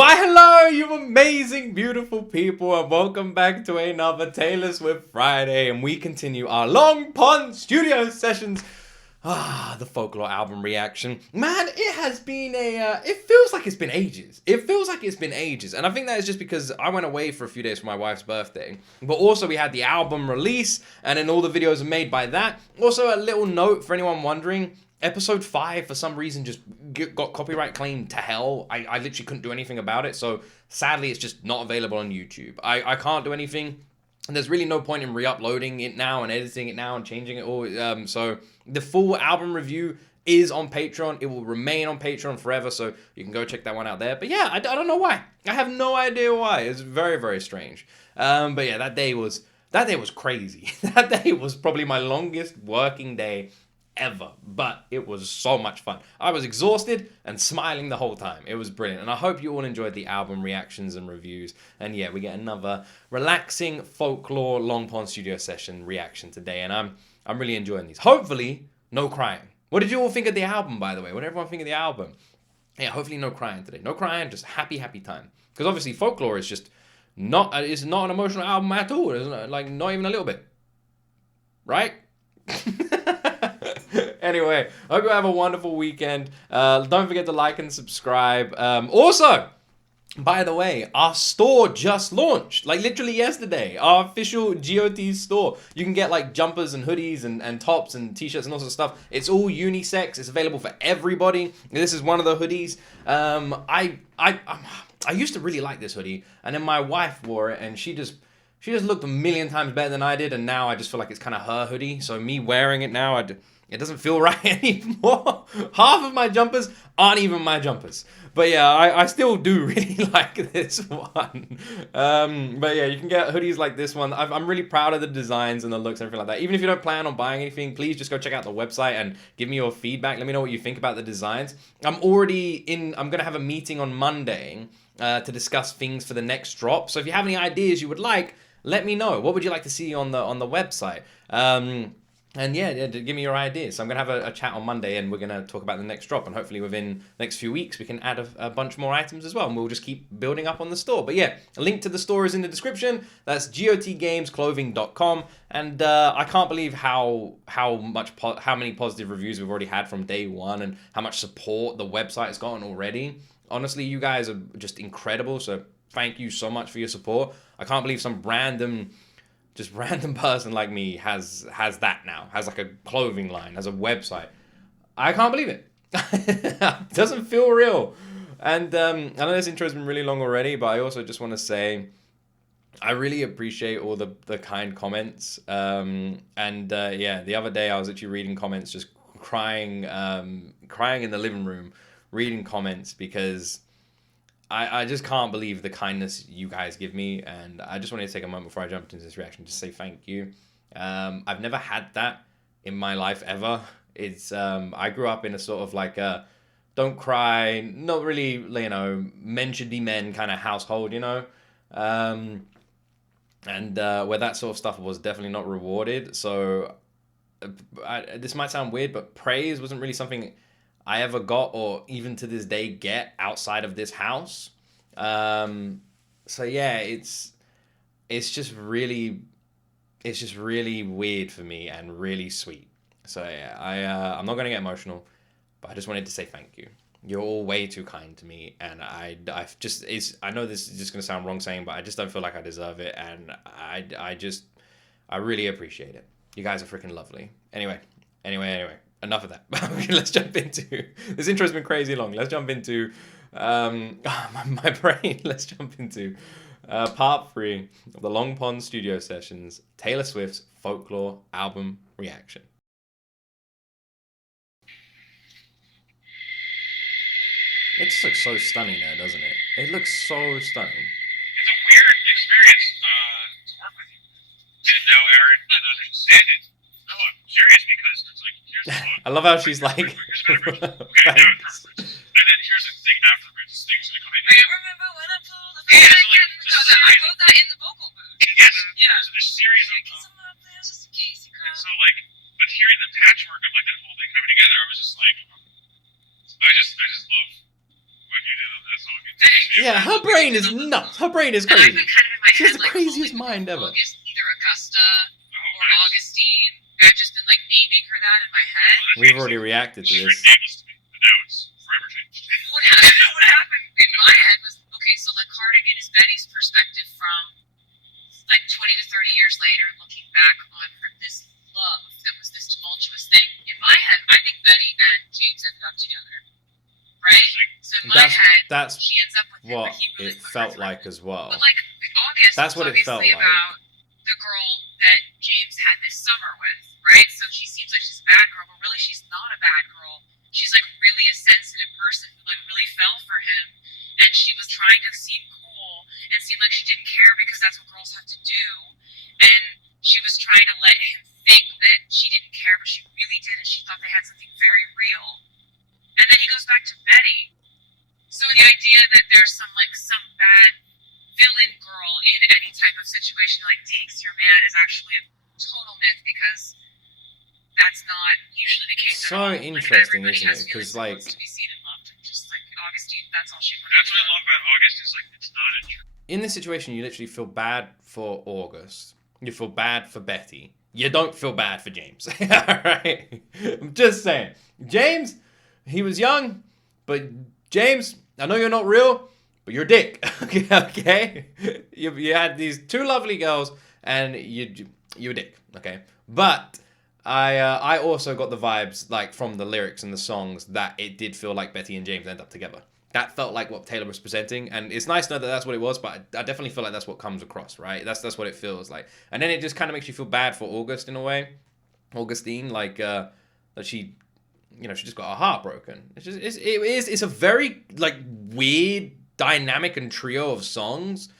Why hello, you amazing, beautiful people, and welcome back to another Taylor Swift Friday, and we continue our Long Pond studio sessions. The Folklore album reaction. Man, it has been it feels like it's been ages. It feels like it's been ages, and I think that is just because I went away for a few days for my wife's birthday, but also we had the album release, and then all the videos are made by that. Also, a little note for anyone wondering, Episode 5, for some reason, just got copyright claimed to hell. I literally couldn't do anything about it, so sadly, it's just not available on YouTube. I can't do anything, and there's really no point in re-uploading it now and editing it now and changing it all. So the full album review is on Patreon. It will remain on Patreon forever, so you can go check that one out there. But yeah, I don't know why. I have no idea why. It's very, very strange. But yeah, that day was crazy. That day was probably my longest working day ever, but it was so much fun. I was exhausted and smiling the whole time. It was brilliant, and I hope you all enjoyed the album reactions and reviews. And yeah, we get another relaxing Folklore Long Pond studio session reaction today, and I'm really enjoying these. Hopefully, no crying. What did you all think of the album, by the way? What did everyone think of the album? Yeah, hopefully no crying today. No crying, just happy time. Because obviously Folklore is just not an emotional album at all. It's not even a little bit. Right? Anyway, hope you have a wonderful weekend. Don't forget to like and subscribe. Also, by the way, our store just launched, like literally yesterday. Our official G.O.T store. You can get like jumpers and hoodies and tops and t-shirts and all sorts of stuff. It's all unisex. It's available for everybody. This is one of the hoodies. I used to really like this hoodie, and then my wife wore it, and she just looked a million times better than I did, and now I just feel like it's kind of her hoodie. So me wearing it now, it doesn't feel right anymore. Half of my jumpers aren't even my jumpers. But yeah, I still do really like this one. But yeah, you can get hoodies like this one. I'm really proud of the designs and the looks and everything like that. Even if you don't plan on buying anything, please just go check out the website and give me your feedback. Let me know what you think about the designs. I'm going to have a meeting on Monday to discuss things for the next drop. So if you have any ideas you would like, let me know. What would you like to see on the website? And yeah, give me your ideas. So I'm going to have a chat on Monday, and we're going to talk about the next drop. And hopefully within the next few weeks, we can add a bunch more items as well. And we'll just keep building up on the store. But yeah, a link to the store is in the description. That's gotgamesclothing.com. And I can't believe how many positive reviews we've already had from day one, and how much support the website has gotten already. Honestly, you guys are just incredible. So thank you so much for your support. I can't believe some random person like me has that now, has like a clothing line, has a website. I can't believe it. It doesn't feel real. And I know this intro has been really long already, but I also just want to say I really appreciate all the kind comments. Yeah, the other day I was actually reading comments, just crying in the living room, reading comments, because I just can't believe the kindness you guys give me, and I just wanted to take a moment before I jump into this reaction to say thank you. I've never had that in my life ever. It's I grew up in a sort of like a don't cry, not really, men should be men kind of household, and where that sort of stuff was definitely not rewarded. So this might sound weird, but praise wasn't really something I ever got, or even to this day get, outside of this house. So yeah, it's just really weird for me and really sweet. So yeah, I'm not gonna get emotional, but I just wanted to say thank you. You're all way too kind to me, and I know this is just gonna sound wrong saying, but I just don't feel like I deserve it, and I really appreciate it. You guys are freaking lovely. Anyway. Enough of that. Okay, let's jump into... This intro's been crazy long. Let's jump into... my brain. Let's jump into part 3 of the Long Pond Studio Sessions, Taylor Swift's Folklore album reaction. It just looks so stunning there, doesn't it? It looks so stunning. It's a weird experience to work with you. And now Aaron can understand it. No, I'm curious because it's like, here's the book. I love how she's like... Thanks. And then here's the thing afterwards. Things gonna come in. I remember when I pulled the I wrote that in the vocal booth. Yes. Yeah. So there's a series of... just in case you and so like, but hearing the patchwork of like that whole thing coming together, I was just like, I just love what you did on that song. Yeah, her brain is nuts. Her brain is And I've crazy. been kind of in my She has head, the like, craziest calling mind ever. August either Augusta or Augustine. I've just been like naming her that in my head. We've already reacted to this. Straight nameless to me, and now it's forever changed. What happened in my head was, okay, so like Cardigan is Betty's perspective from like 20 to 30 years later, looking back on this love that was this tumultuous thing. In my head, I think Betty and James ended up together, right? So in my head, That's she ends up with him, what but he really it put her felt through. like as well. But like August, That's what was it felt obviously like. about the girl that James had this summer with, right? So she seems like she's a bad girl, but really she's not a bad girl. She's like really a sensitive person who like really fell for him, and she was trying to seem cool and seem like she didn't care because that's what girls have to do, and she was trying to let him think that she didn't care, but she really did, and she thought they had something very real. And then he goes back to Betty. So the idea that there's some bad villain girl in any type of situation like takes your man is actually a total myth, because that's not usually the case. So at all. interesting, Everybody isn't has it? 'Cause, feelings and like- wants to be seen and loved. Just like Augustine, that's all she wanted. That's what I love about August is like it's not a true. In this situation, you literally feel bad for August. You feel bad for Betty. You don't feel bad for James. Alright? I'm just saying. James, he was young, but James, I know you're not real, but you're a dick. Okay? You had these two lovely girls, and you're a dick. Okay? But I also got the vibes, like, from the lyrics and the songs, that it did feel like Betty and James end up together. That felt like what Taylor was presenting, and it's nice to know that that's what it was, but I definitely feel like that's what comes across, right? That's what it feels like. And then it just kind of makes you feel bad for August in a way. Augustine, like, that she, you know, she just got her heart broken. It's a very, like, weird dynamic and trio of songs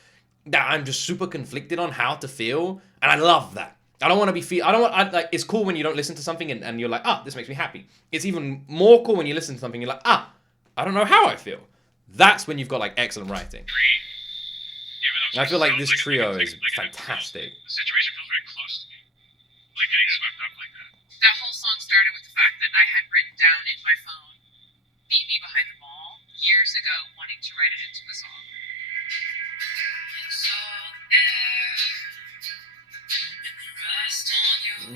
that I'm just super conflicted on how to feel, and I love that. I don't want to be like, it's cool when you don't listen to something and you're like, this makes me happy. It's even more cool when you listen to something and you're like, I don't know how I feel. That's when you've got like excellent writing. I feel like this trio is fantastic. The situation feels very close to me, like getting swept up like that. That whole song started with the fact that I had written down in my phone, "Meet Me Behind the Mall," years ago, wanting to write it into a song.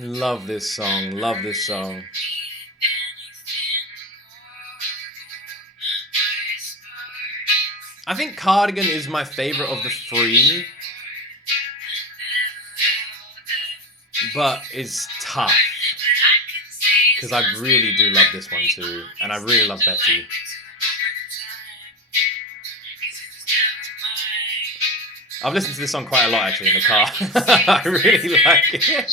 Love this song. Love this song. I think Cardigan is my favorite of the three, but it's tough because I really do love this one too, and I really love Betty. I've listened to this song quite a lot actually in the car. I really like it.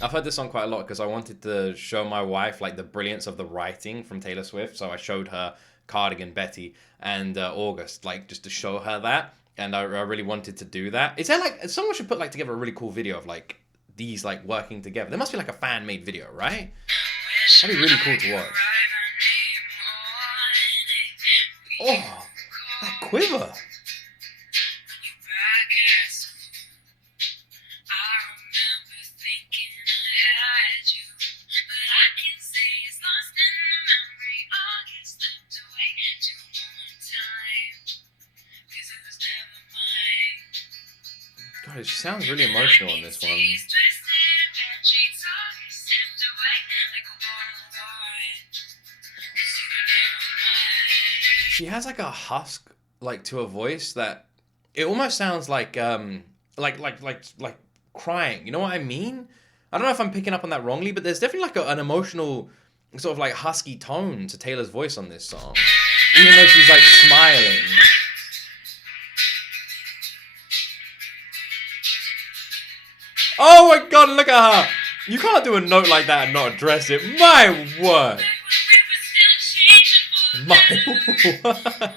I've heard this song quite a lot because I wanted to show my wife like the brilliance of the writing from Taylor Swift. So I showed her Cardigan, Betty, and August, like just to show her that. And I really wanted to do that. Is there like someone should put like together a really cool video of like these like working together? There must be like a fan made video, right? That'd be really cool to watch. Oh, that quiver. God, she sounds really emotional on this one. She has like a husk like to her voice that it almost sounds like crying. You know what I mean? I don't know if I'm picking up on that wrongly, but there's definitely like an emotional sort of like husky tone to Taylor's voice on this song, even though she's like smiling. Oh my God, look at her! You can't do a note like that and not address it. My word! My word!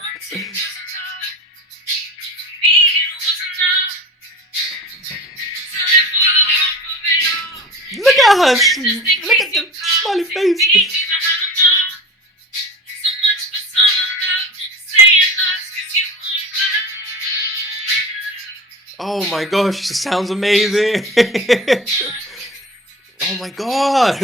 Look at her! Look at the smiley face! Oh my gosh, she sounds amazing. Oh my god.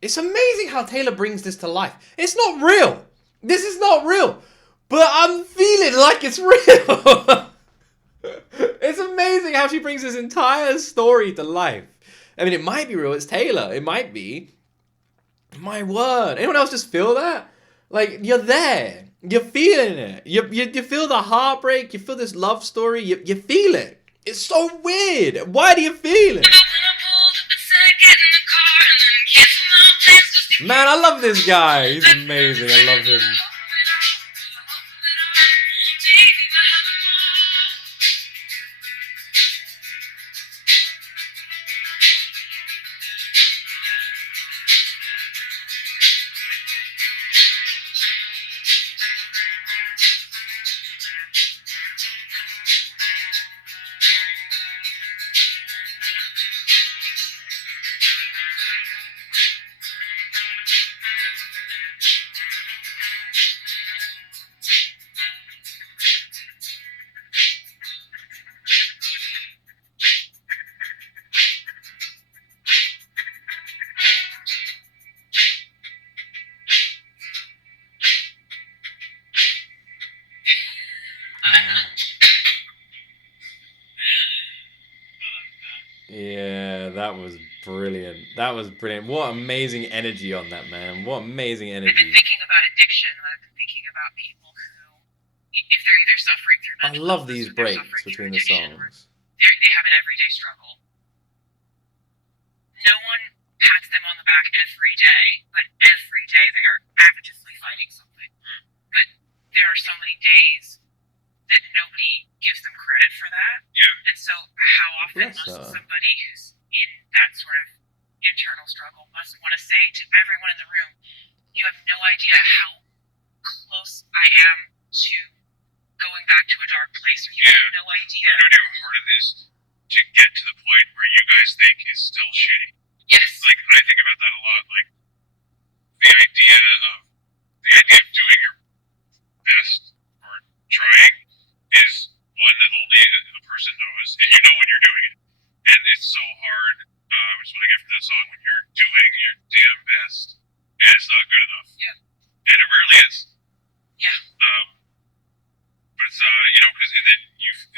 It's amazing how Taylor brings this to life. It's not real. This is not real, but I'm feeling like it's real. It's amazing how she brings this entire story to life. I mean, it might be real. It's Taylor. It might be. My word. Anyone else just feel that? Like, you're there. You're feeling it. You feel the heartbreak. You feel this love story. You feel it. It's so weird. Why do you feel it? Man, I love this guy. He's amazing. I love him. Yeah, that was brilliant. That was brilliant. What amazing energy on that, man. What amazing I've been energy. thinking about addiction. I've been thinking about people who, if they're either suffering through I mental love illness these or they're breaks suffering between through the addiction, or songs. they have an everyday struggle. No one pats them on the back every day, but every day they are actively fighting something. But there are so many days that nobody gives them credit for that. Yeah. And so how often Bless must her. somebody who's in that sort of internal struggle must want to say to everyone in the room, you have no idea how close I am to going back to a dark place, or you have no idea. I know how hard it is to get to the point where you guys think is still shitty. Yes. Like, I think about that a lot. Like, the idea of doing your best or trying is one that only a person knows, and you know when you're doing it. And it's so hard, which is what I get from that song, when you're doing your damn best, and it's not good enough. Yeah. And it rarely is. Yeah. But it's, because then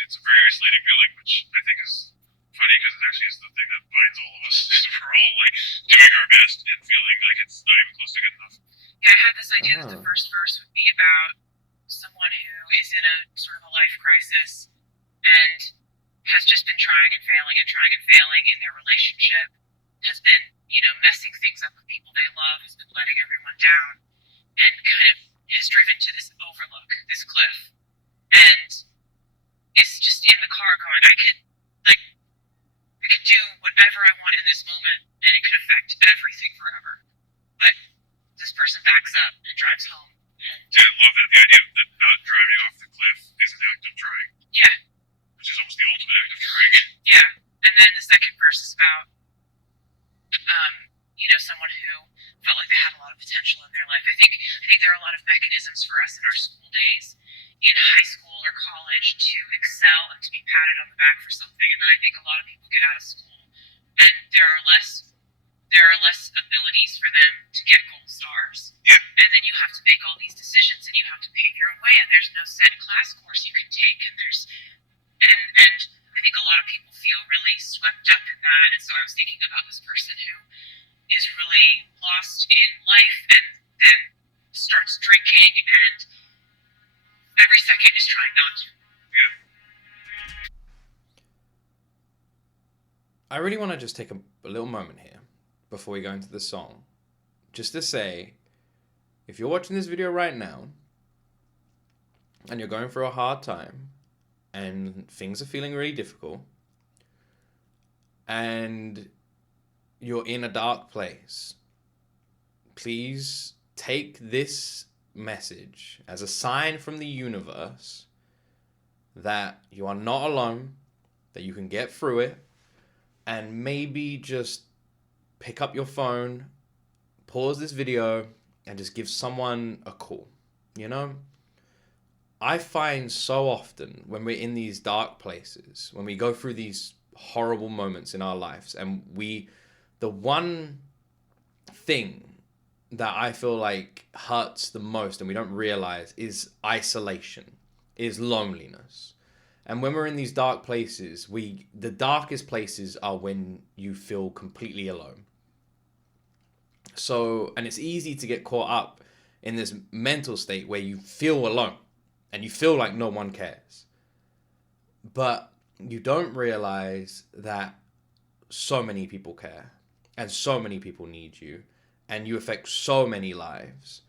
it's a very isolating feeling, which I think is funny, because it actually is the thing that binds all of us. We're all, like, doing our best and feeling like it's not even close to good enough. Yeah, I had this idea that the first verse would be about someone who is in a sort of a life crisis and has just been trying and failing in their relationship, has been, messing things up with people they love, has been letting everyone down, and kind of has driven to this overlook, this cliff, and is just in the car going, I could do whatever I want in this moment, and it could affect everything forever. But this person backs up and drives home. And I love that. The idea that not driving off the cliff is an act of trying. Yeah. Which is almost the ultimate act of trying. Yeah. And then the second verse is about, someone who felt like they had a lot of potential in their life. I think there are a lot of mechanisms for us in our school days, in high school or college, to excel and to be patted on the back for something. And then I think a lot of people get out of school and there are less abilities for them to get gold stars. Yeah. And then you have to make all these decisions and you have to pave your own way, and there's no set class course you can take, and I think a lot of people feel really swept up in that. And so I was thinking about this person who is really lost in life and then starts drinking and every second is trying not to. Yeah. I really want to just take a little moment here before we go into the song, just to say, if you're watching this video right now and you're going through a hard time and things are feeling really difficult and you're in a dark place, please take this message as a sign from the universe that you are not alone, that you can get through it, and maybe just pick up your phone, pause this video, and just give someone a call. You know? I find so often when we're in these dark places, when we go through these horrible moments in our lives, and the one thing that I feel like hurts the most and we don't realize is isolation, is loneliness. And when we're in these dark places, the darkest places are when you feel completely alone. So, and it's easy to get caught up in this mental state where you feel alone and you feel like no one cares. But you don't realize that so many people care and so many people need you and you affect so many lives.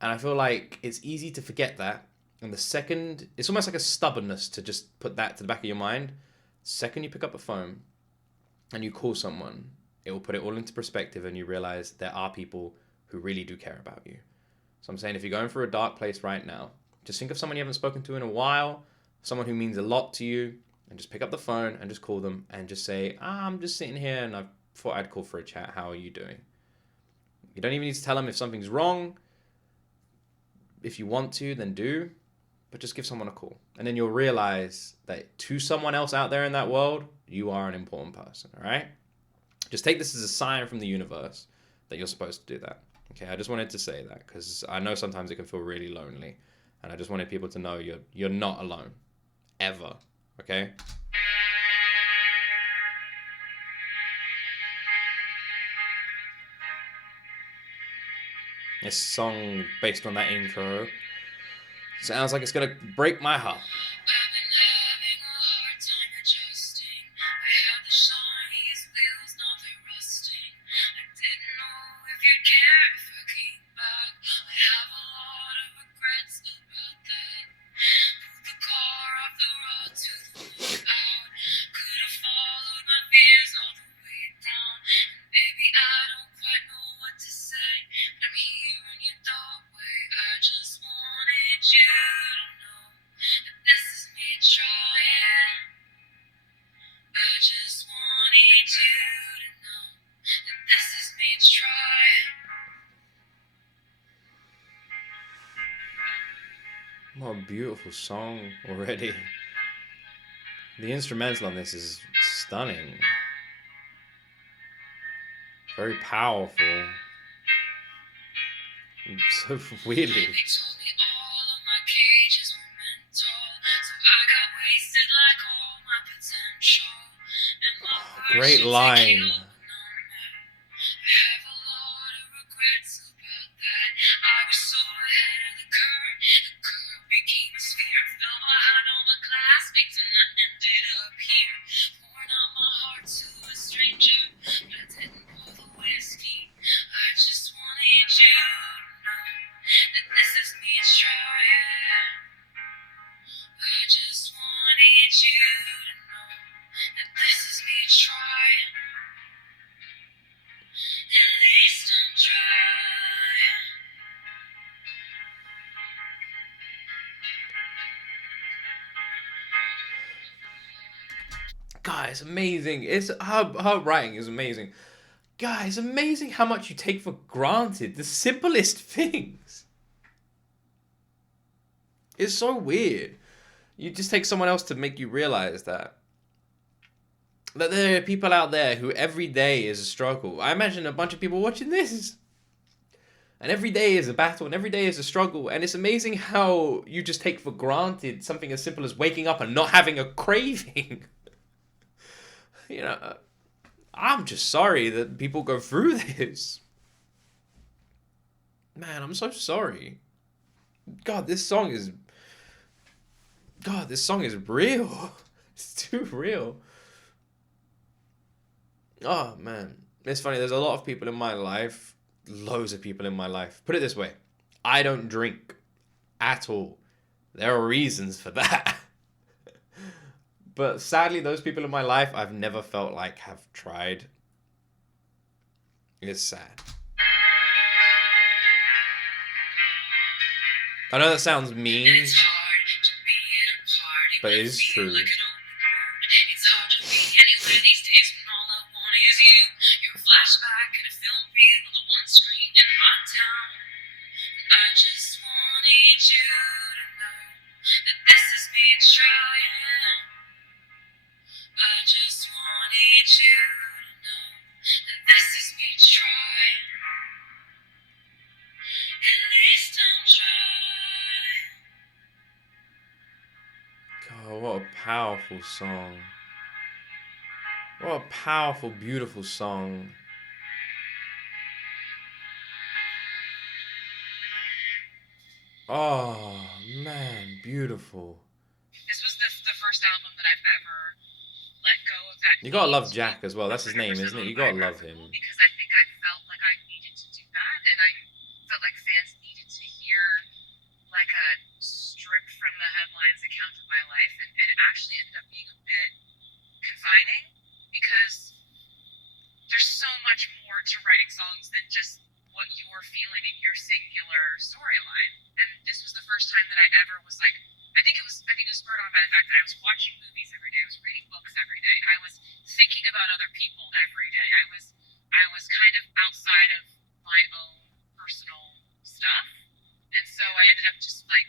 And I feel like it's easy to forget that. And the second, it's almost like a stubbornness to just put that to the back of your mind. The second you pick up a phone and you call someone, it will put it all into perspective and you realize there are people who really do care about you. So I'm saying if you're going through a dark place right now, just think of someone you haven't spoken to in a while, someone who means a lot to you, and just pick up the phone and just call them and just say, I'm just sitting here and I thought I'd call for a chat. How are you doing? You don't even need to tell them if something's wrong. If you want to, then do. But just give someone a call. And then you'll realize that to someone else out there in that world, you are an important person, all right? Just take this as a sign from the universe that you're supposed to do that. Okay, I just wanted to say that because I know sometimes it can feel really lonely. And I just wanted people to know you're not alone. Ever. Okay? This song, based on that intro, sounds like it's gonna break my heart. I've been having a hard time adjusting. I have the shiniest wheels, now they're rusting. I didn't know if you'd care if I came back. I have a lot of regrets about that. Pulled the car off the road to the lookout. Could have followed my fears all the way down. And baby, I don't quite know what to say. But I'm here in your doorway. I just wanted you to know that this is me trying. I just wanted you to know that this is me trying. What a beautiful song already. The instrumental on this is stunning. Very powerful. So weirdly. They told me all of my cages were mental, so I got wasted like all my potential. And my Great words should line. take you up, I have a lot of regrets about that. I was so ahead of the curve became a sphere, fell behind all my classmates, and I ended up here, pouring out my heart to a stranger, but I didn't pour the whiskey. I just wanted you to know that this is me trying. I just wanted you to know that this is me trying. At least I'm trying. God, it's amazing. It's her writing is amazing. God, it's amazing how much you take for granted the simplest things. It's so weird. You just take someone else to make you realize that there are people out there who every day is a struggle. I imagine a bunch of people watching this. And every day is a battle and every day is a struggle. And it's amazing how you just take for granted something as simple as waking up and not having a craving. you know, I'm just sorry that people go through this. Man, I'm so sorry. God, this song is real. It's too real. Oh man. It's funny, there's a lot of people in my life, loads of people in my life. Put it this way. I don't drink at all. There are reasons for that. But sadly, those people in my life I've never felt like have tried. It's sad. I know that sounds mean, but it is true. It's hard to be anywhere these days when all I want is you. You're a flashback in a film reel on the one screen in my town. I just wanted you to know that this is me trying. I just wanted you to know that this is me trying. At least I'm trying. God, what a powerful song. What a powerful, beautiful song. Oh, man, beautiful. This was the first album that I've ever let go of that. You gotta need love to Jack as well. That's his name, 100% isn't it? You gotta love him. Because I think I felt like I needed to do that, and I felt like fans needed to hear like a strip from the headlines account of my life, and it actually ended up being a bit confining because there's so much more to writing songs than just what you're feeling in your singular storyline. And this was the first time that I ever was like, I think it was spurred on by the fact that I was watching movies every day, I was reading books every day, I was thinking about other people every day, I was kind of outside of my own personal stuff, and so I ended up just like,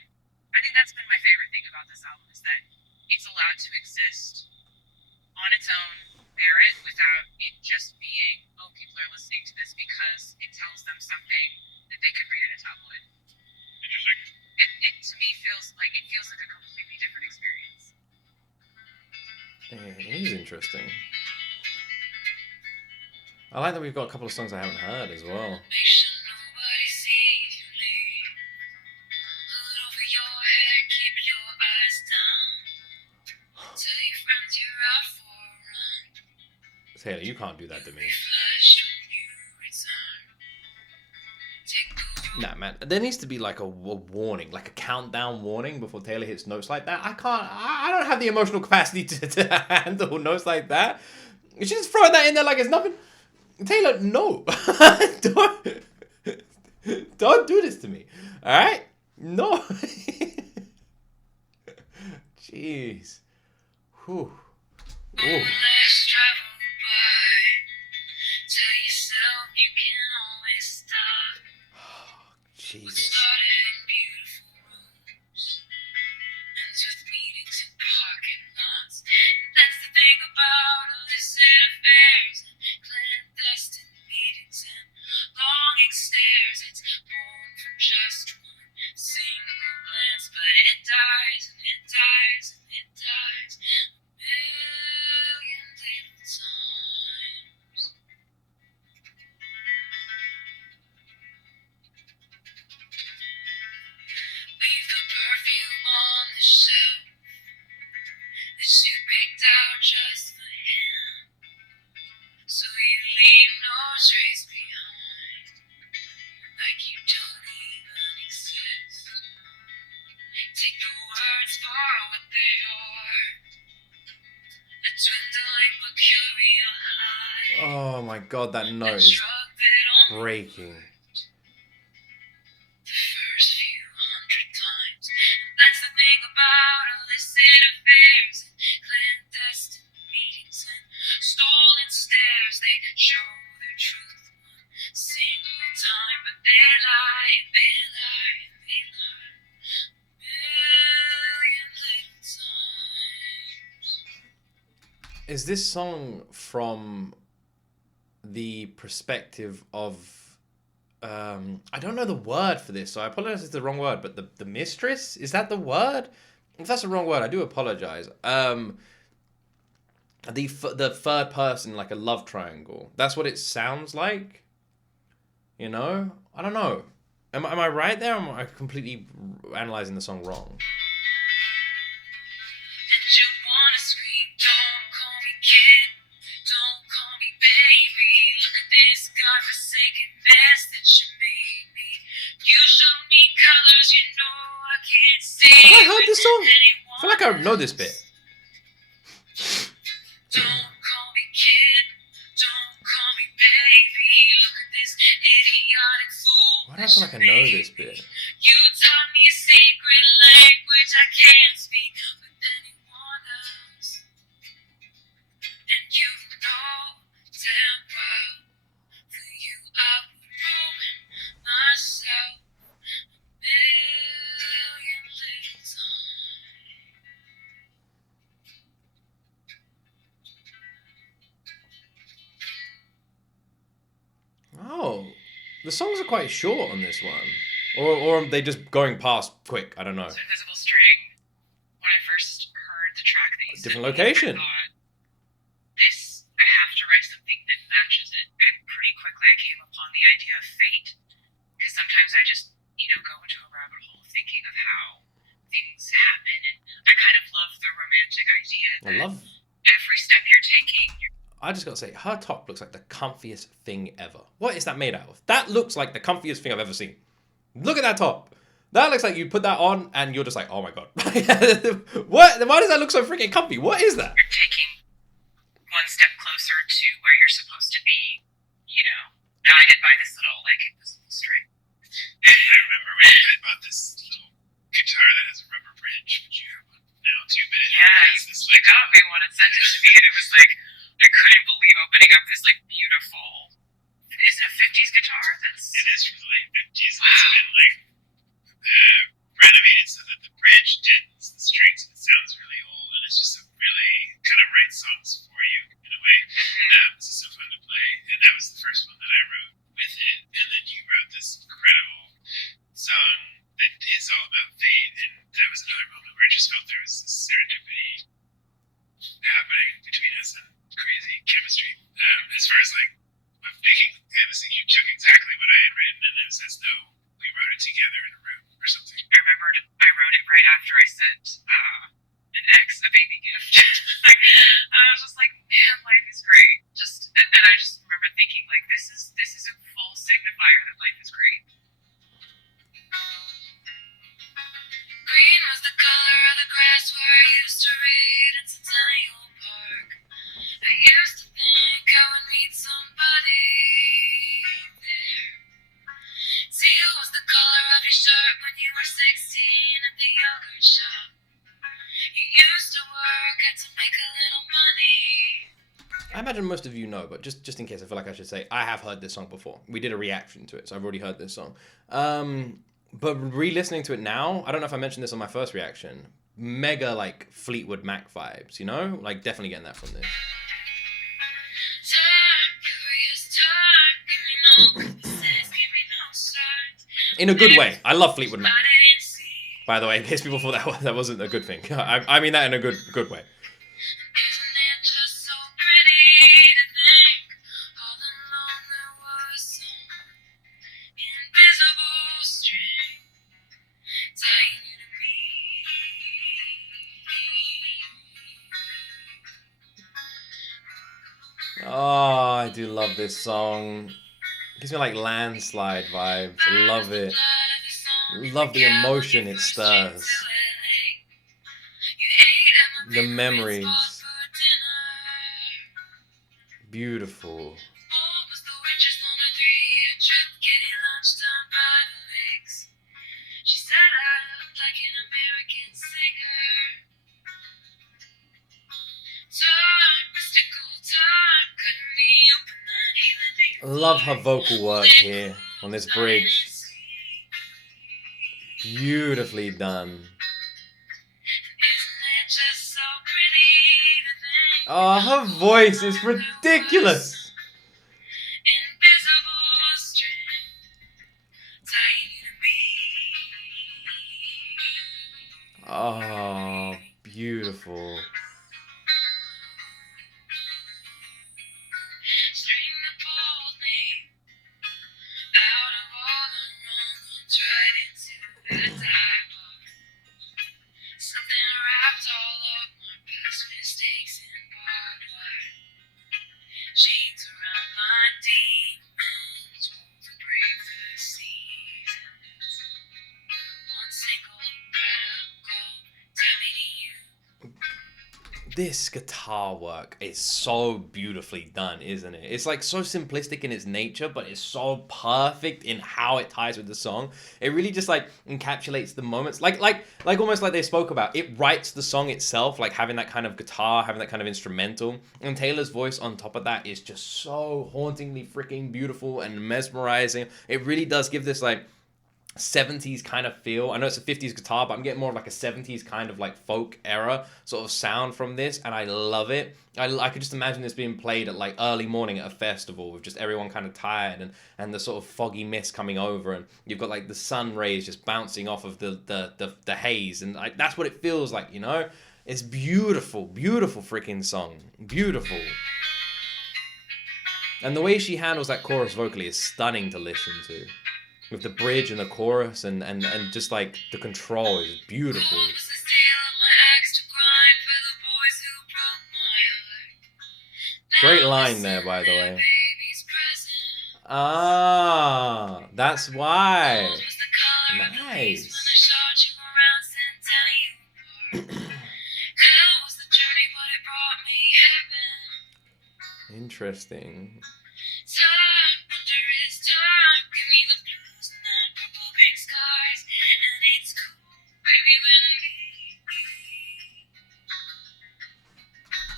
I think that's been my favorite thing about this album is that it's allowed to exist on its own merit without it just being, oh, people are listening to this because it tells them something that they could read in a tabloid. Interesting. It to me feels like a completely different experience. Yeah, it is interesting. I like that we've got a couple of songs I haven't heard as well. Make sure nobody sees you leave. Hood over your head, keep your eyes down. Tell your friends you're out for a run. Taylor, you can't do that to me. Flash when you return. Take the road. Nah, man. There needs to be like a warning, like a countdown warning before Taylor hits notes like that. I don't have the emotional capacity to handle notes like that. You should just throw that in there like it's nothing. Taylor, no. Don't do this to me. All right? No. Jeez. Whew. Ooh. Let's travel by. Tell yourself you can always stop. Jesus. Started in beautiful rooms, ends with meetings in parking lots. And that's the thing about illicit affairs and clandestine meetings and longing stares. It's born from just one single glance, but it dies and it dies and it dies a million little times. Leave the perfume on the shelf that you picked out just for him, so you leave no trace behind, like you don't even exist. Take the words for what they are, a dwindling mercurial high. Oh my god, that note is Shrug it on breaking. the first few hundred times. And that's the thing about illicit affairs and clandestine meetings and stolen stares. They show their truth one single time, but they lie, and they lie, and they lie a million little times. Is this song from the perspective of I don't know the word for this, so I apologize if it's the wrong word, but the mistress? Is that the word? If that's the wrong word, I do apologize. the third person, like a love triangle. That's what it sounds like. You know? I don't know. Am I right there? Or am I completely analyzing the song wrong? And you wanna scream, don't call me kid, don't call me baby. Look at this godforsaken mess that you made me. You show me colors, you know I can't see. Have I heard this song? I feel like I know this bit. Don't call me kid, don't call me baby. Look at this idiotic fool. Why do I feel like I know this bit? You taught me a secret language I can't speak with anyone else. And you know damn well for you I would ruin myself a million little times. Oh, the songs are quite short on this one, or are they just going past quick? I don't know. So Invisible String, when I first heard the track that you Different sent me, location. I thought, this, I have to write something that matches it. And pretty quickly I came upon the idea of fate. Because sometimes I just, go into a rabbit hole thinking of how things happen. And I kind of love the romantic idea that every step you're taking, I just gotta say, her top looks like the comfiest thing ever. What is that made out of? That looks like the comfiest thing I've ever seen. Look at that top. That looks like you put that on and you're just like, oh my god. What? Why does that look so freaking comfy? What is that? you're taking one step closer to where you're supposed to be, guided by this little, invisible string. I remember when I bought this little guitar that has a rubber bridge, which you have one now too, but it has this You got me one and sent it to me, and it was like, I couldn't believe opening up this, beautiful, is it a 50s guitar? It is from the late 50s. Wow. It's been, renovated so that the bridge deadens the strings and it sounds really old, and it's just a really kind of writes songs for you in a way. It's just so fun to play, and that was the first one that I wrote with it, and then you wrote this incredible song that is all about fate, and that was another moment where I just felt there was this serendipity happening between us and crazy chemistry. As far as of making chemistry, you took exactly what I had written, and it was as though we wrote it together in a room or something. I remembered I wrote it right after I sent an ex a baby gift. I was just like, man, life is great. And I just remember thinking, this is a full signifier that life is great. Green was the color of the grass where I used to read in Centennial Park. I used to think I would meet somebody there. Teal was the color of your shirt when you were 16 at the yogurt shop. You used to work, had to make a little money. I imagine most of you know, but just in case, I feel like I should say, I have heard this song before. We did a reaction to it, so I've already heard this song. But re-listening to it now, I don't know if I mentioned this on my first reaction, mega, Fleetwood Mac vibes, Definitely getting that from this. In a good way. I love Fleetwood Mac. By the way, in case people thought that wasn't a good thing. I mean that in a good way. Oh, I do love this song. It gives me landslide vibes. I love it. Love the emotion it stirs. The memories. Beautiful. I love her vocal work here on this bridge. Beautifully done. Oh, her voice is ridiculous. Oh, beautiful. this guitar work is so beautifully done, isn't it? It's like so simplistic in its nature, but it's so perfect in how it ties with the song. It really just like encapsulates the moments, like almost like they spoke about. It writes the song itself, like having that kind of guitar, having that kind of instrumental, and Taylor's voice on top of that is just so hauntingly freaking beautiful and mesmerizing. It really does give this like 70s kind of feel. I know it's a 50s guitar, but I'm getting more of like a 70s kind of like folk era sort of sound from this, and I love it. I could just imagine this being played at like early morning at a festival with just everyone kind of tired and the sort of foggy mist coming over, and you've got like the sun rays just bouncing off of the haze, and like that's what it feels like, you know? It's beautiful, beautiful freaking song. Beautiful. And the way she handles that chorus vocally is stunning to listen to. With the bridge and the chorus and just like the control is beautiful. Great line there, by the way. Ah, that's why. Nice. Interesting.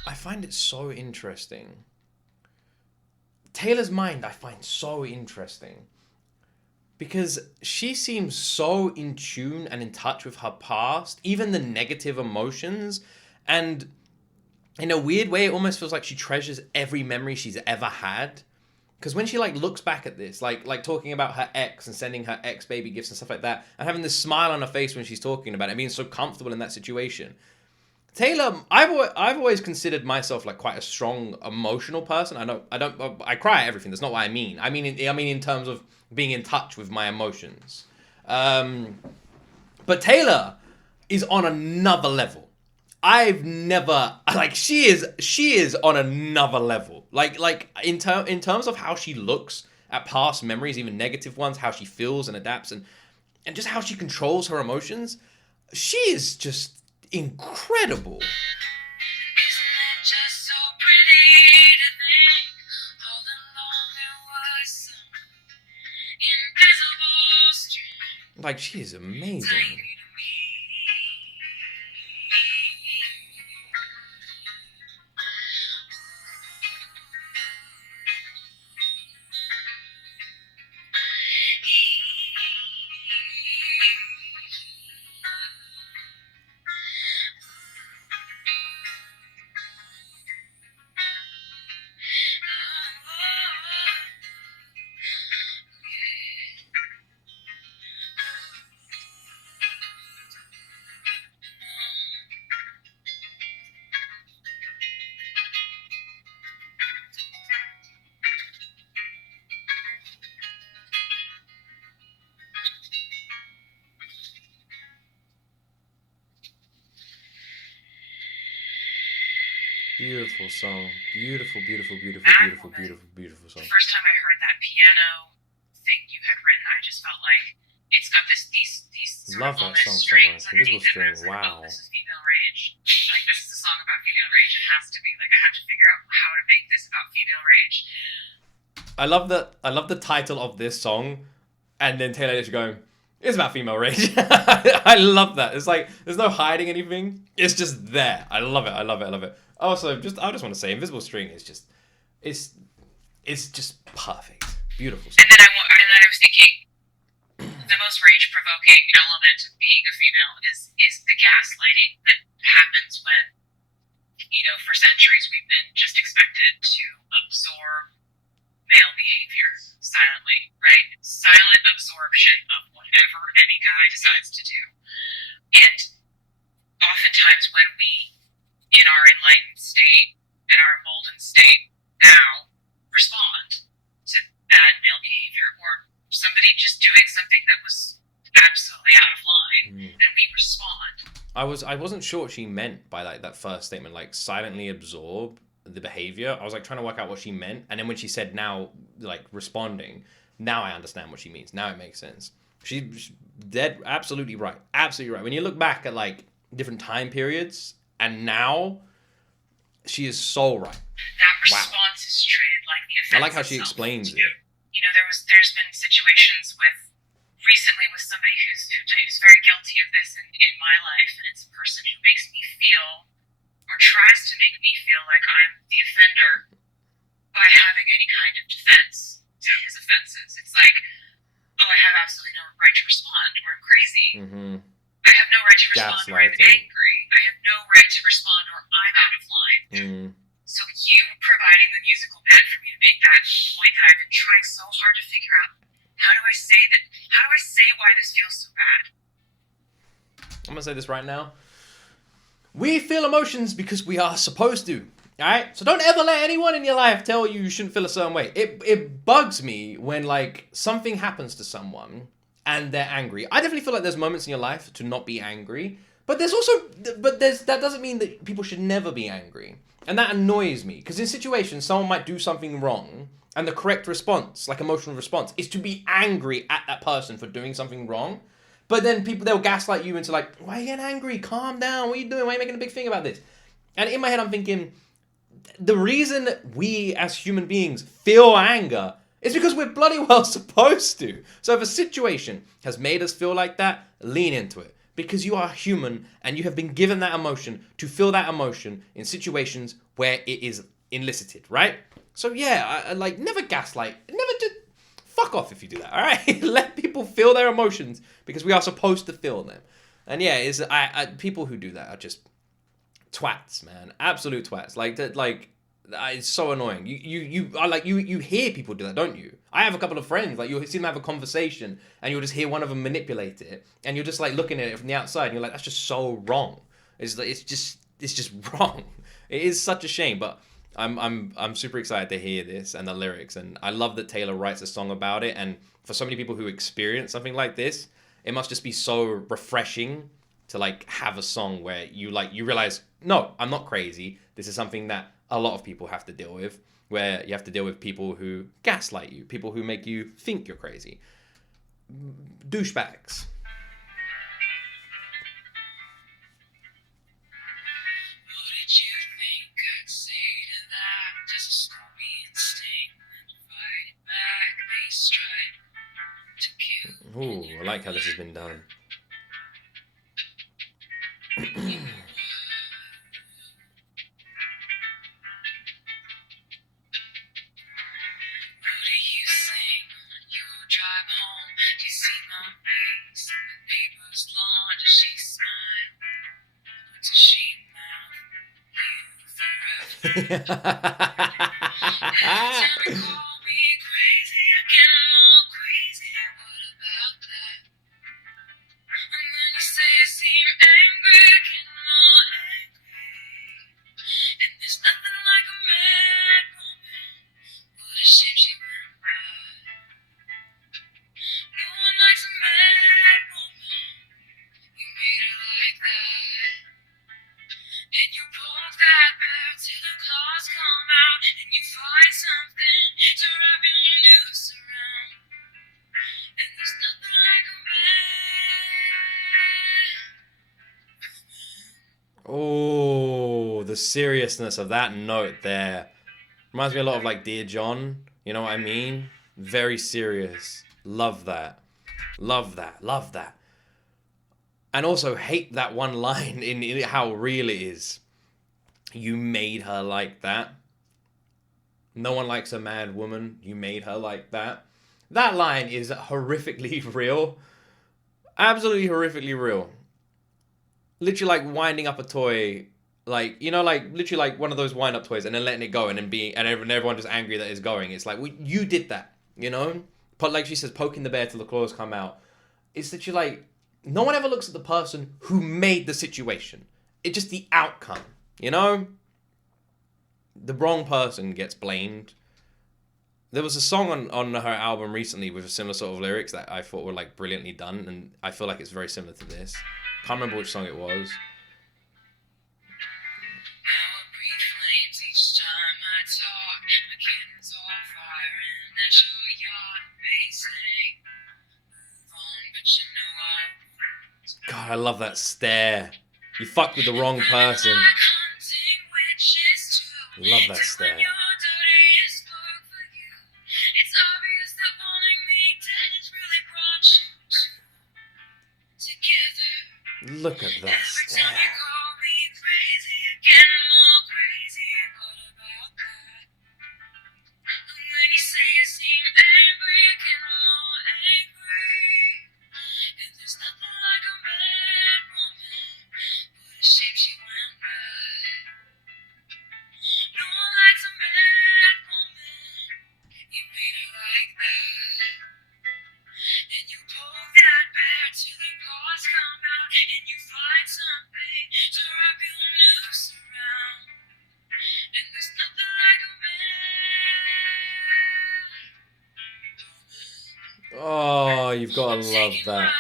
I find it so interesting. Taylor's mind I find so interesting. Because she seems so in tune and in touch with her past, even the negative emotions, and in a weird way it almost feels like she treasures every memory she's ever had. Because when she like looks back at this, like talking about her ex and sending her ex baby gifts and stuff like that, and having this smile on her face when she's talking about it, being so comfortable in that situation. Taylor, I've always considered myself like quite a strong emotional person. I cry at everything. That's not what I mean. I mean in terms of being in touch with my emotions. But Taylor is on another level. I've never like she is on another level. Like in terms of how she looks at past memories, even negative ones, how she feels and adapts, and just how she controls her emotions. She is just incredible. Like, she is amazing. Beautiful song. Beautiful, beautiful, beautiful, beautiful, beautiful, beautiful song. The first time I heard that piano thing you had written, I just felt like it's got these Love sort of that song so much. Invisible String, wow. This is female rage. Like, this is a song about female rage. It has to be. Like, I have to figure out how to make this about female rage. I love the title of this song, and then Taylor just going, it's about female rage. I love that. It's like there's no hiding anything. It's just there. I love it. I love it. I love it. Also, I just want to say, Invisible String is just it's just perfect. Beautiful song. And then I was thinking, the most rage-provoking element of being a female is the gaslighting that happens when, for centuries we've been just expected to absorb male behavior silently, right? Silent absorption of whatever any guy decides to do. And oftentimes when we, in our enlightened state, in our emboldened state now, respond to bad male behavior or somebody just doing something that was absolutely out of line, and we respond. I wasn't sure what she meant by that first statement, like silently absorb the behavior. I was like trying to work out what she meant, and then when she said now, like responding, now I understand what she means. Now it makes sense. She's dead, absolutely right. When you look back at like different time periods and now, She is so right. That response is treated like the offense I like how she itself. explains it. You know, there's been situations recently with somebody who's very guilty of this in my life, and it's a person who makes me feel, or tries to make me feel like I'm the offender by having any kind of defense to his offenses. It's like, oh, I have absolutely no right to respond, or I'm crazy. Mm-hmm. I have no right to respond, or I'm angry. I have no right to respond, or I'm out of line. Mm. So you providing the musical bed for me to make that point that I've been trying so hard to figure out. How do I say why this feels so bad? I'm gonna say this right now. We feel emotions because we are supposed to. Alright? So don't ever let anyone in your life tell you shouldn't feel a certain way. It bugs me when like something happens to someone and they're angry. I definitely feel like there's moments in your life to not be angry. But that doesn't mean that people should never be angry. And that annoys me. Because in situations, someone might do something wrong. And the correct response, like emotional response, is to be angry at that person for doing something wrong. But then they'll gaslight you into like, why are you getting angry? Calm down. What are you doing? Why are you making a big thing about this? And in my head, I'm thinking, the reason we as human beings feel anger is because we're bloody well supposed to. So if a situation has made us feel like that, lean into it. Because you are human and you have been given that emotion to feel that emotion in situations where it is elicited, right? So yeah, I like never gaslight, never just fuck off if you do that, all right? Let people feel their emotions because we are supposed to feel them. And yeah, people who do that are just twats, man, absolute twats. It's so annoying. You hear people do that, don't you? I have a couple of friends, like you'll see them have a conversation and you'll just hear one of them manipulate it and you're just like looking at it from the outside and you're like, that's just so wrong. It's just wrong. It is such a shame, but I'm super excited to hear this and the lyrics, and I love that Taylor writes a song about it. And for so many people who experience something like this, it must just be so refreshing to like have a song where you realize, no, I'm not crazy. This is something that a lot of people have to deal with, where you have to deal with people who gaslight you, people who make you think you're crazy. Douchebags. Ooh, I like how this has been done. Oh, the seriousness of that note there. Reminds me a lot of like Dear John. You know what I mean? Very serious. Love that. Love that. Love that. And also hate that one line in how real it is. You made her like that. No one likes a mad woman. You made her like that. That line is horrifically real. Absolutely horrifically real. Literally like winding up a toy, like, you know, like literally like one of those wind up toys and then letting it go and then everyone just angry that it's going. It's like, you did that, you know? But like she says, poking the bear till the claws come out. It's literally like, no one ever looks at the person who made the situation. It's just the outcome, you know? The wrong person gets blamed. There was a song on her album recently with a similar sort of lyrics that I thought were like brilliantly done, and I feel like it's very similar to this. Can't remember which song it was. God, I love that stare. You fucked with the wrong person. Love that stare. It's obvious that wanting me dead has really brought you together. Look at that Every time you stare. call me crazy, again more crazy. What about that? And when you say you seem angry, again more angry. And there's nothing like a mad woman, but it shapes you and right. No one likes a mad woman. You made her like that. And you poke that bear till the paws come out, and you find something to wrap your noose around. And there's nothing like a man. Oh, you've got to love that.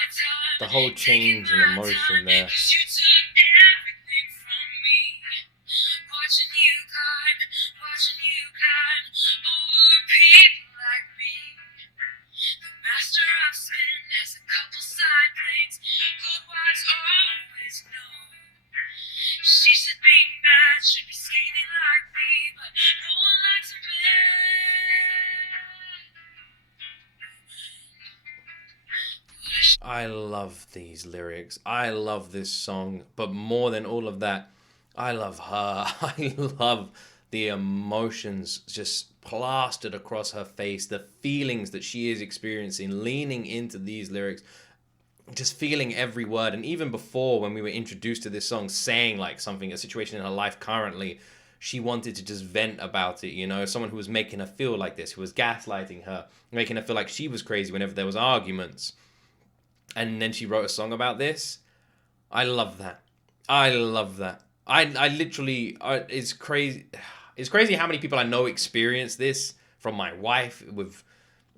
The whole change in emotion there. You took everything from me. Watching you climb over people like me. The master of spin has a couple side planes. Good wives always know. She should be mad, should be skating like me, but no one likes a man. I love these lyrics. I love this song. But more than all of that, I love her. I love the emotions just plastered across her face, the feelings that she is experiencing, leaning into these lyrics, just feeling every word. And even before, when we were introduced to this song, saying like something, a situation in her life currently, she wanted to just vent about it, you know, someone who was making her feel like this, who was gaslighting her, making her feel like she was crazy whenever there was arguments. And then she wrote a song about this. I love that. I love that. I literally, it's crazy. It's crazy how many people I know experience this, from my wife with,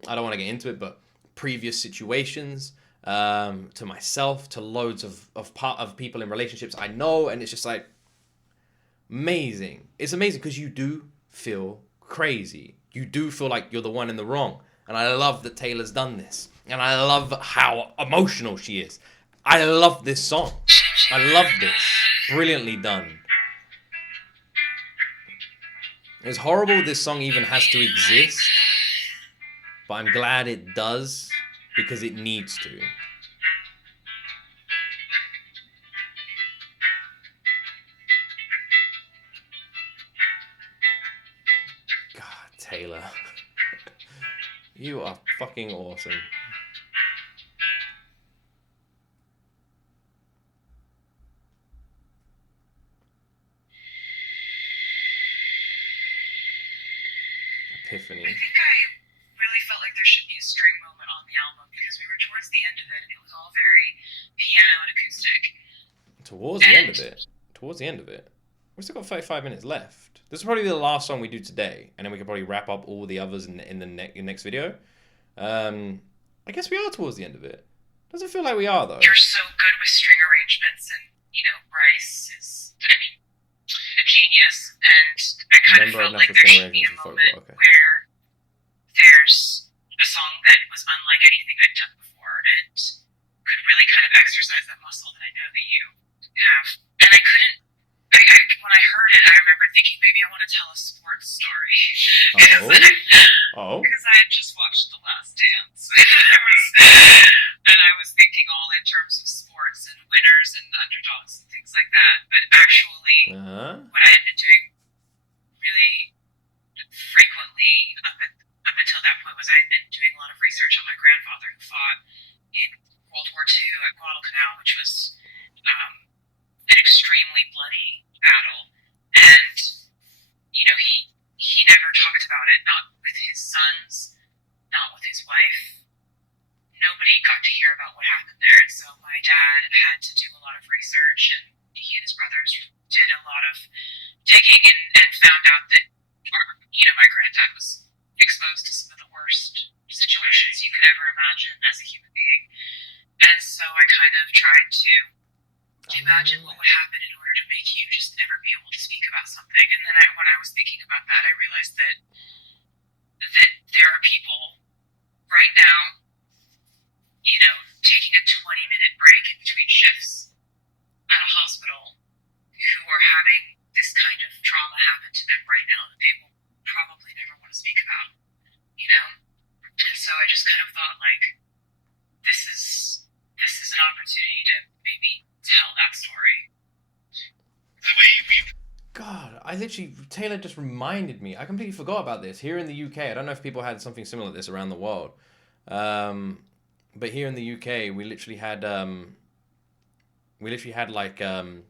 I don't want to get into it, but previous situations, to myself, to loads of people in relationships I know. And it's just like, amazing. It's amazing because you do feel crazy. You do feel like you're the one in the wrong. And I love that Taylor's done this. And I love how emotional she is. I love this song. I love this. Brilliantly done. It's horrible this song even has to exist. But I'm glad it does, because it needs to. God, Taylor. You are fucking awesome. Epiphany. I think I really felt like there should be a string moment on the album because we were towards the end of it and it was all very piano and acoustic. Towards the end of it. Towards the end of it. We've still got 35 minutes left. This will probably be the last song we do today, and then we can probably wrap up all the others in the next video. I guess we are towards the end of it. Doesn't feel like we are, though. You're so good with string arrangements, and Bryce is, a genius. And I kind of felt like there should be a moment where there's a song that was unlike anything I'd done before and could really kind of exercise that muscle that I know that you have. And I couldn't. When I heard it, I remember thinking maybe I want to tell a sports story. Because I had just watched The Last Dance. And I was thinking all in terms of sports and winners and underdogs and things like that. But actually, what I had been doing really frequently up until that point was I had been doing a lot of research on my grandfather who fought in World War II at Guadalcanal, which was an extremely bloody battle. And, he never talked about it, not with his sons, not with his wife. Nobody got to hear about what happened there. And so my dad had to do a lot of research, and he and his brothers did a lot of digging and found out that, my granddad was exposed to some of the worst situations you could ever imagine as a human being. And so I kind of tried to imagine what would happen in order to make you just never be able to speak about something. And then when I was thinking about that, I realized that there are people right now, taking a 20-minute break in between shifts at a hospital who are having this kind of trauma happen to them right now I literally, Taylor just reminded me. I completely forgot about this. Here in the UK, I don't know if people had something similar to this around the world. But here in the UK, we literally had like um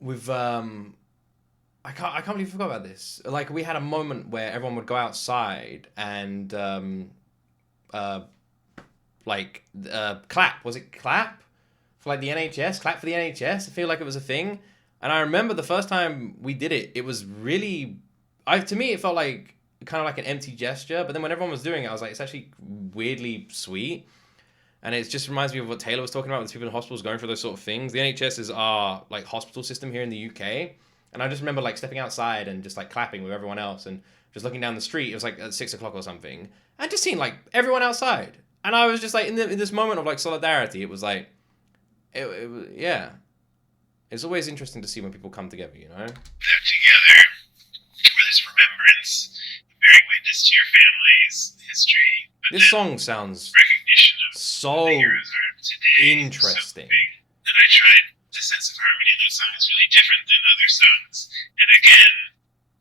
with I can't believe I forgot about this. Like we had a moment where everyone would go outside and uh clap. Was it clap for like the NHS? Clap for the NHS. I feel like it was a thing. And I remember the first time we did it, it was really, to me it felt like kind of like an empty gesture. But then when everyone was doing it, I was like, it's actually weirdly sweet. And it just reminds me of what Taylor was talking about with people in hospitals going through those sort of things. The NHS is our like hospital system here in the UK. And I just remember like stepping outside and just like clapping with everyone else and just looking down the street. It was like at 6 o'clock or something. And just seeing like everyone outside. And I was just like in this moment of like solidarity. It was like, it was, yeah. It's always interesting to see when people come together, you know? They're together for this remembrance, bearing witness to your family's history. This song sounds recognition of so the heroes are today. interesting. And I tried the sense of harmony in that song is really different than other songs. And again,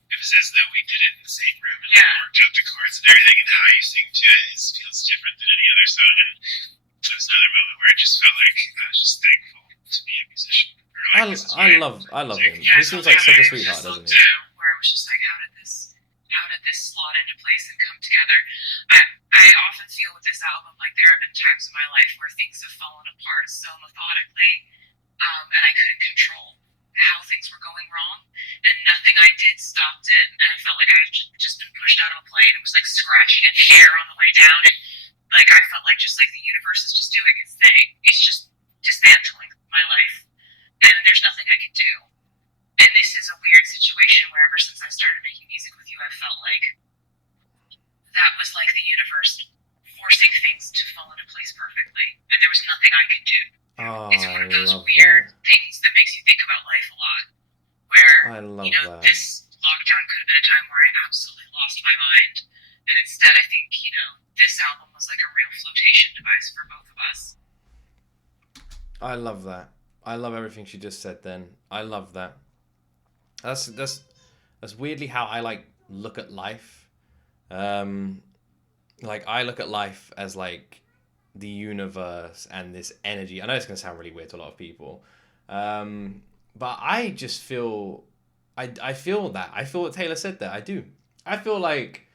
it was as though we did it in the same room and worked out the chords and everything, and how you sing to it feels different than any other song. And it was another moment where it just felt like I was just thankful to be a musician. I love him. He seems like such a sweetheart, doesn't he? Where it was just like, how did this slot into place and come together? I often feel with this album, like there have been times in my life where things have fallen apart so methodically, and I couldn't control how things were going wrong, and nothing I did stopped it, and I felt like I had just been pushed out of a plane and was like scratching at air on the way down, and like I felt like just like the universe is just doing its thing. It's just dismantling my life, and there's nothing I can do. And this is a weird situation where ever since I started making music with you, I felt like that was like the universe forcing things to fall into place perfectly, and there was nothing I could do. Oh, it's one of those weird things that makes you think about life a lot, where this lockdown could have been a time where I absolutely lost my mind, and instead I think this album was like a real flotation device for both of us. I love that. I love everything she just said then. I love that. That's weirdly how I like look at life. Like I look at life as like the universe and this energy. I know it's gonna sound really weird to a lot of people, but I just feel, I feel that. I feel what Taylor said there. I do. I feel like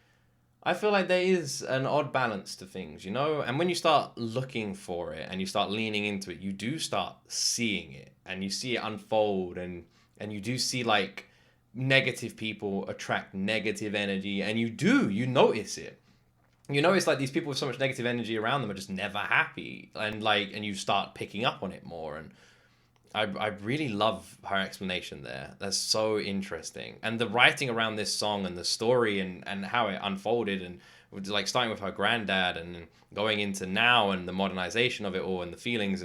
there is an odd balance to things, you know? And when you start looking for it and you start leaning into it, you do start seeing it and you see it unfold, and you do see like negative people attract negative energy, and you notice it. You notice like these people with so much negative energy around them are just never happy, and you start picking up on it more. And I really love her explanation there. That's so interesting. And the writing around this song and the story and how it unfolded, and like starting with her granddad and going into now and the modernization of it all and the feelings,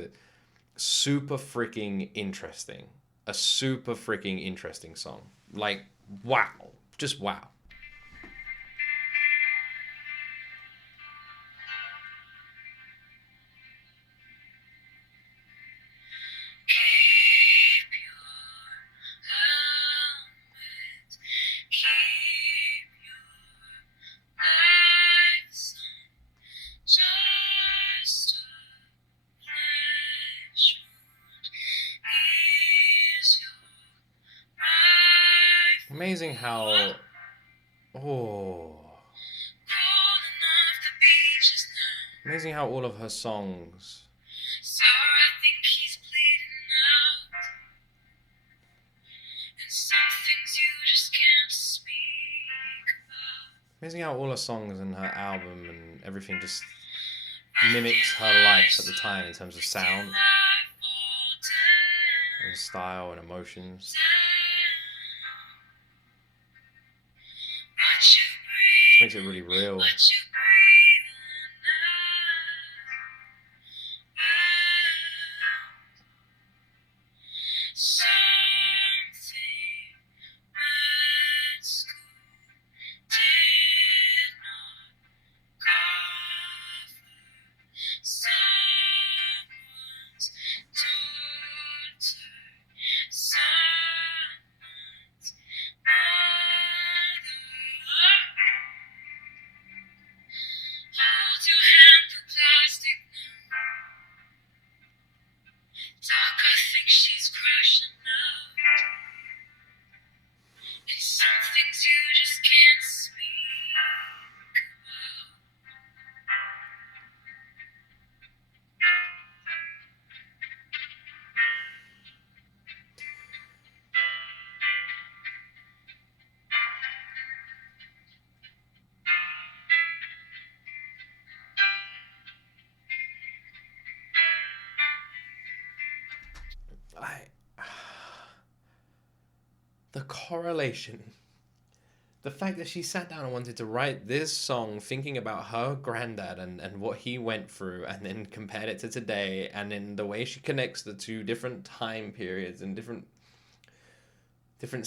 super freaking interesting. A super freaking interesting song. Like, wow. Just wow. Amazing how, amazing how all of her songs, amazing how all her songs and her album and everything just mimics her life at the time in terms of sound and style and emotions. This makes it really real. the correlation. The fact that she sat down and wanted to write this song thinking about her granddad and what he went through, and then compared it to today, and then the way she connects the two different time periods and different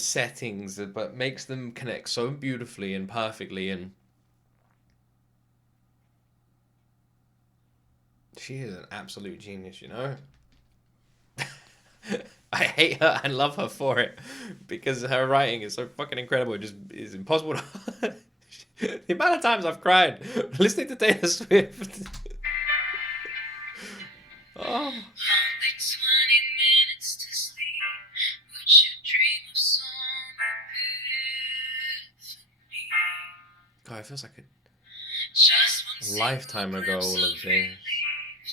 settings, but makes them connect so beautifully and perfectly. And she is an absolute genius, you know? I hate her and love her for it, because her writing is so fucking incredible. It just is impossible to... The amount of times I've cried listening to Taylor Swift. Oh. Only 20 minutes to sleep, but you dream of some epiphany. God, it feels like Just a one lifetime ago, all of this.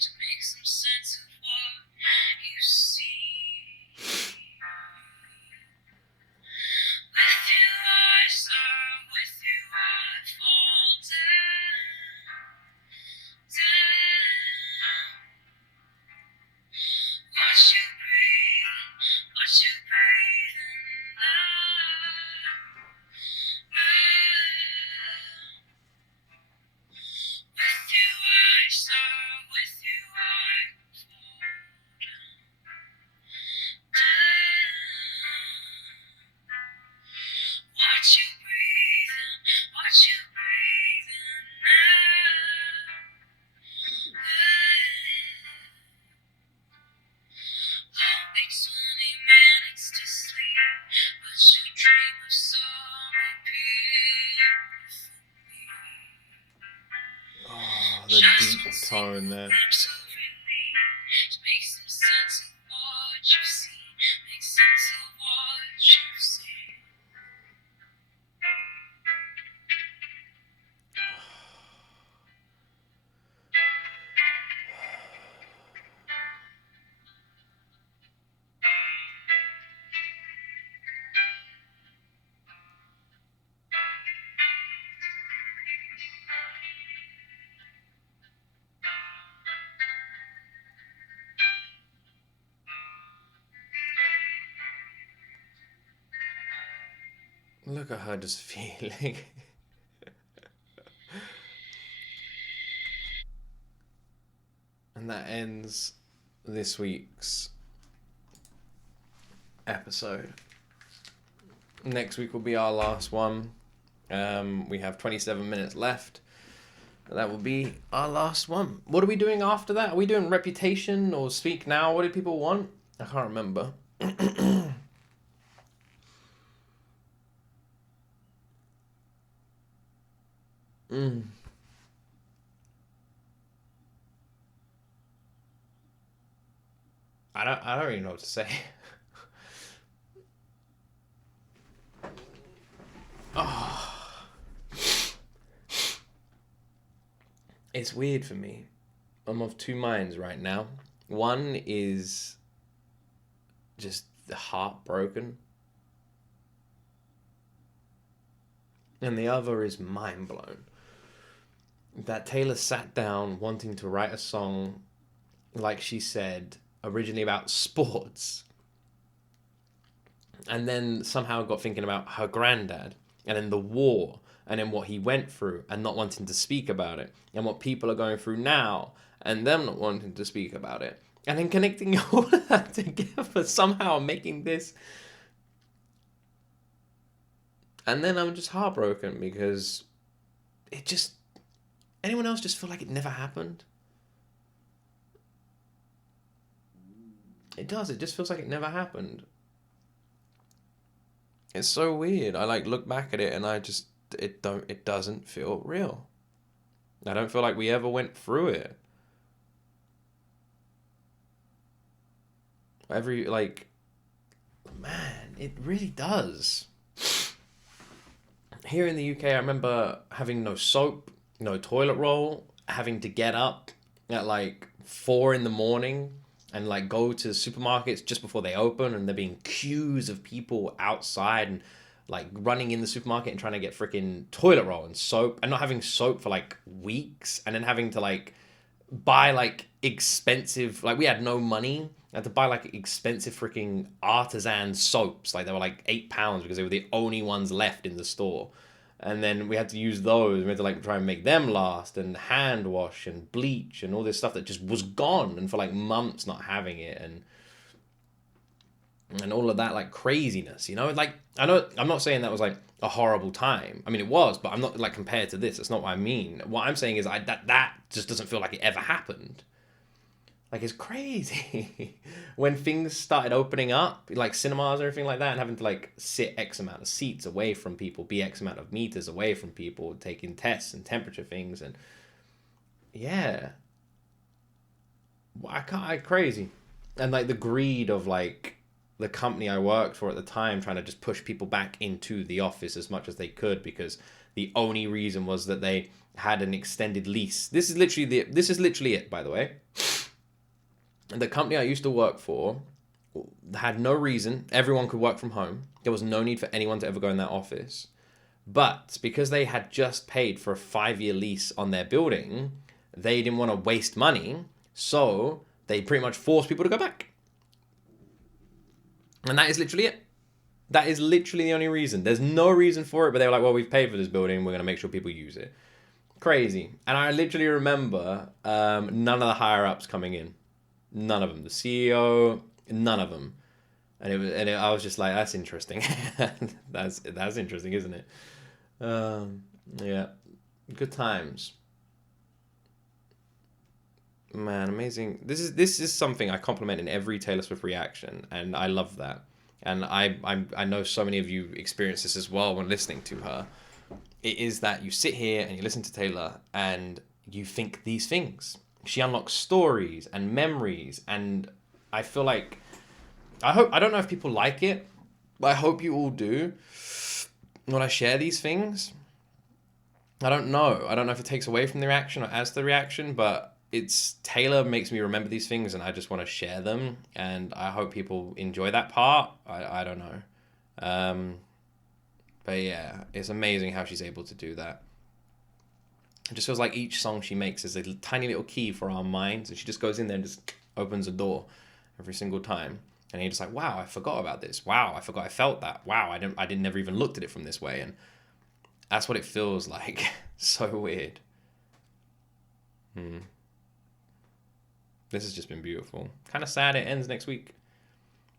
to make some sense of what you see. With you I soar, with you I fall down, down. Watch you breathing out. With you I soar, with you I fall down. Watch you breathing out. Only 20 minutes to sleep, but you dream of some epiphany. Oh, the deep tone there. Make some sense of what you see. Make sense of what you see. Look at her just feeling. And that ends this week's episode. Next week will be our last one. We have 27 minutes left. That will be our last one. What are we doing after that? Are we doing Reputation or Speak Now? What do people want? I can't remember. I don't really know what to say. Oh. It's weird for me. I'm of two minds right now. One is just heartbroken. And the other is mind blown. That Taylor sat down wanting to write a song, like she said, originally about sports. And then somehow got thinking about her granddad, and then the war, and then what he went through, and not wanting to speak about it, and what people are going through now, and them not wanting to speak about it. And then connecting all of that together, somehow making this. And then I'm just heartbroken because it just... Anyone else just feel like it never happened? It does. It just feels like it never happened. It's so weird. I look back at it and it doesn't feel real. I don't feel like we ever went through it. Man, it really does. Here in the UK, I remember having no soap, no toilet roll, having to get up at 4 a.m. and go to supermarkets just before they open, and there being queues of people outside and running in the supermarket and trying to get freaking toilet roll and soap, and not having soap for weeks, and then having to buy expensive, we had no money, I had to buy like expensive freaking artisan soaps. Like they were like £8 because they were the only ones left in the store. And then we had to use those. We had to like try and make them last, and hand wash and bleach and all this stuff that just was gone, and for like months not having it, and all of that like craziness, you know? Like I know I'm not saying that was like a horrible time. I mean it was, but I'm not like compared to this. That's not what I mean. What I'm saying is that just doesn't feel like it ever happened. Like it's crazy when things started opening up, like cinemas or everything like that, and having to like sit X amount of seats away from people, be X amount of meters away from people, taking tests and temperature things, and yeah, crazy, and like the greed of like the company I worked for at the time, trying to just push people back into the office as much as they could because the only reason was that they had an extended lease. This is literally it, by the way. The company I used to work for had no reason. Everyone could work from home. There was no need for anyone to ever go in that office. But because they had just paid for a 5-year lease on their building, they didn't want to waste money. So they pretty much forced people to go back. And that is literally it. That is literally the only reason. There's no reason for it, but they were like, well, we've paid for this building. We're going to make sure people use it. Crazy. And I literally remember none of the higher ups coming in. None of them. The CEO, none of them. I was just like, that's interesting. that's interesting, isn't it? Yeah. Good times. Man, amazing. This is something I compliment in every Taylor Swift reaction, and I love that. And I know so many of you experience this as well when listening to her. It is that you sit here and you listen to Taylor and you think these things. She unlocks stories and memories, and I feel like I don't know if people like it, but I hope you all do when I share these things. I don't know if it takes away from the reaction or adds to the reaction, but it's Taylor makes me remember these things, and I just want to share them, and I hope people enjoy that part. I don't know, but yeah, it's amazing how she's able to do that. It just feels like each song she makes is a tiny little key for our minds, and she just goes in there and just opens a door every single time. And you're just like, wow, I forgot about this. Wow, I forgot I felt that. Wow, I didn't never even looked at it from this way. And that's what it feels like. So weird. This has just been beautiful. Kind of sad it ends next week.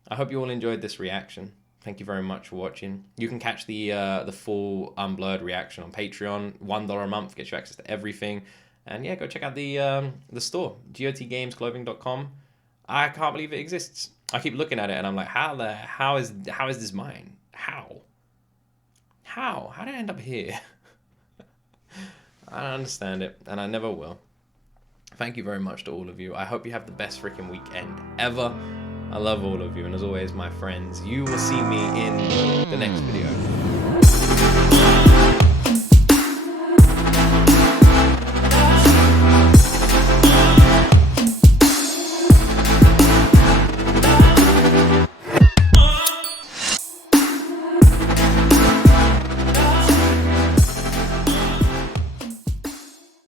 I hope you all enjoyed this reaction. Thank you very much for watching. You can catch the full unblurred reaction on Patreon. $1 a month gets you access to everything. And yeah, go check out the store, GOTgamesclothing.com. I can't believe it exists. I keep looking at it and I'm like, how is this mine? How did I end up here? I don't understand it, and I never will. Thank you very much to all of you. I hope you have the best freaking weekend ever. I love all of you, and as always, my friends, you will see me in the next video.